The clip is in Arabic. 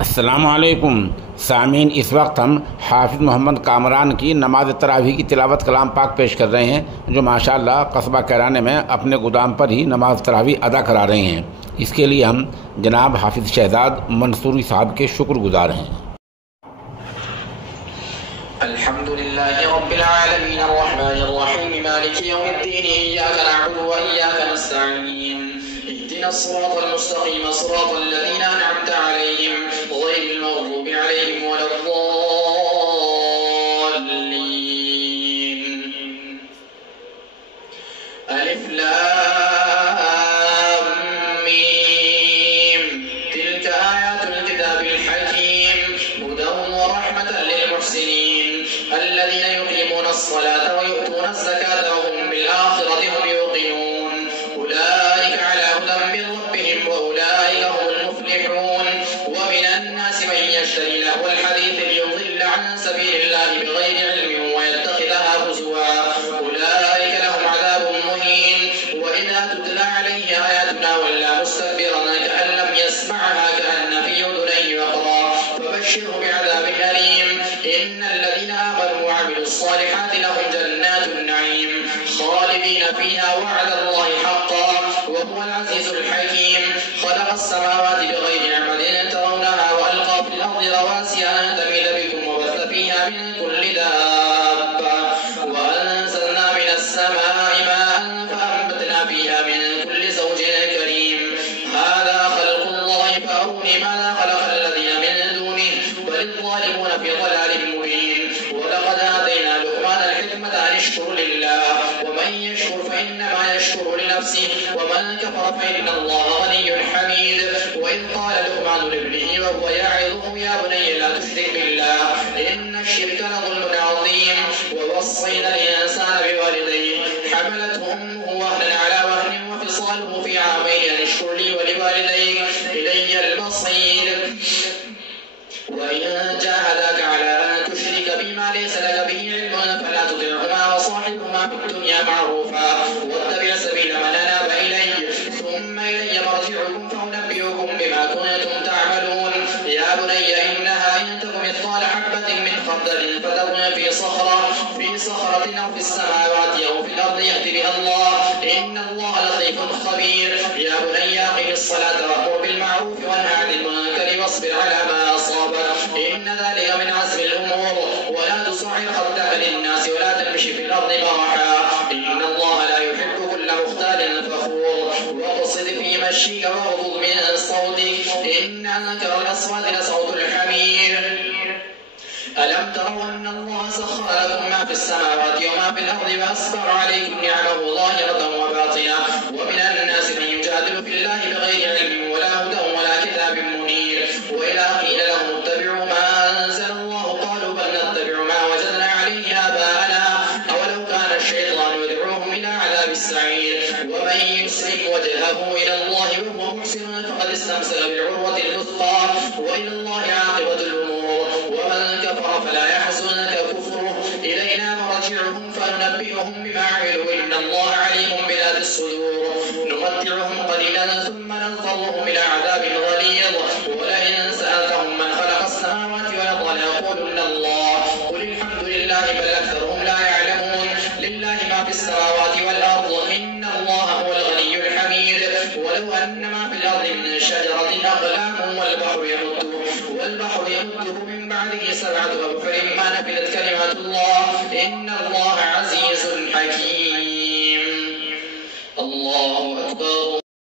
अस्सलामुअलैकुम सामीन, इस वक्त हम हाफिज़ मोहम्मद कामरान की नमाज तरावी की तिलावत कलाम पाक पेश कर रहे हैं, जो माशाअल्लाह कस्बा कैराने में अपने गोदाम पर ही नमाज तरावी अदा करा रहे हैं। इसके लिए हम जनाब हाफिज़ शहजाद मंसूरी साहब के शुक्रगुजार हैं। अल्हम्दुलिल्लाहि रब्बिल आलमीन अर्रहमानिर रहीम मालिकि यौमिद्दीन इय्याका नअबुदु व इय्याका नस्तईन इहदिनस सिरातल मुस्तक़ीम सिरातल लज़ीना अनअमता अलैहिम गैरिल मग़दूबि अलैहिम वलद्दॉल्लीन। अलिफ लाम मीम तिल्का आयातुल किताबिल हकीम हुदन व रहमतन लिल मुहसिनीन الذين يقيمون الصلاة ويؤتون الزكاة وهم بالآخرة هم يوقنون أولئك على هدى من ربهم وأولئك هم المفلحون. ومن الناس من يشتري لهو الحديث ليضل عن سبيل الله بغير علم ويتخذها هزوا أولئك لهم عذاب مهين. وإذا تتلى عليه آياتنا ولى مستكبرا كأن لم يسمعها كأن في أذنيه وقرا فبشره بعذاب أليم. إن الذين آمنوا وعملوا الصالحات لهم جنات النعيم خالدين فيها وعد الله حقا وهو العزيز الحكيم. خلق السماوات بغير عمد ترونها وألقى في الأرض رواسي أن تميد بكم وبث فيها من كل دابة وأنزلنا من السماء ماء فأنبتنا فيها من كل زوج كريم. هذا خلق الله فأروني ماذا خلق الذين من دونه بل الظالمون في ضلال مبين. ولقد آتينا لقمان الحكمة أن اشكر لله ومن يشكر فإنما يشكر لنفسه ومن كفر فإن الله غني حميد. وإذ قال لقمان لابنه وهو يعظه يا بني لا تشرك بالله إن الشرك لظلم عظيم. ووصينا الإنسان بوالديه حملته أمه وهنا على وهن وفصاله في عامين أن اشكر لي ولوالديك إلي المصير. وإن جاهداك على أن تشرك بما ليس لك به علم فلا تطعهما وصاحبهما في الدنيا معروفا واتبع سبيل من أناب إلي ثم إلي مرجعكم فأنبئكم بما كنتم تعملون. يا بني إنها إن تك مثقال حبة من خردل فتكن في صخرة أو في السماوات أو في الأرض يأتي بها الله إن الله لطيف خبير. يا بني أقم الصلاة وأمر بالمعروف وانهى عن المنكر واصبر على ما أصابك إن ذلك من عزم الأمور. ولا تصعر خدك للناس ولا تمشي في الأرض مرحا إن الله لا يحب كل مختال فخور. واقصد في مشيك واغضض من صوتك إن أنكر الأصوات لصوت الحمير. ألم تروا أن الله سخر لكم ما في السماوات وما في الأرض وأسبغ عليكم نعمه ظاهرة وباطنة. ومن الناس من يجادل في الله بغير علم ولا هدى ولا كتاب منير. وإذا قيل لهم اتبعوا ما أنزل الله قالوا بل نتبع ما وجدنا عليه آباءنا أولو كان الشيطان يدعوهم إلى عذاب السعير. ومن يسلم وجهه إلى الله وهو محسن فقد استمسك بالعروة الوثقى وإلى الله عاقبة الأمور. ومن كفر فلا يحزنك كفره إلينا مرجعهم فننبئهم بما عملوا إن الله عليم بذات الصدور. نمتعهم قليلا ثم نضطرهم إلى عذاب غليظ. ولئن سألتهم من خلق السماوات والأرض ليقولن الله قل الحمد لله بل أكثرهم لا يعلمون. لله ما في السماوات والأرض إن الله هو الغني الحميد. ولو أن ما في الأرض من شجرة أقلام والبحر يمده من بعده 7 أبحر ما نفذت كلمات الله إن الله عزيز حكيم.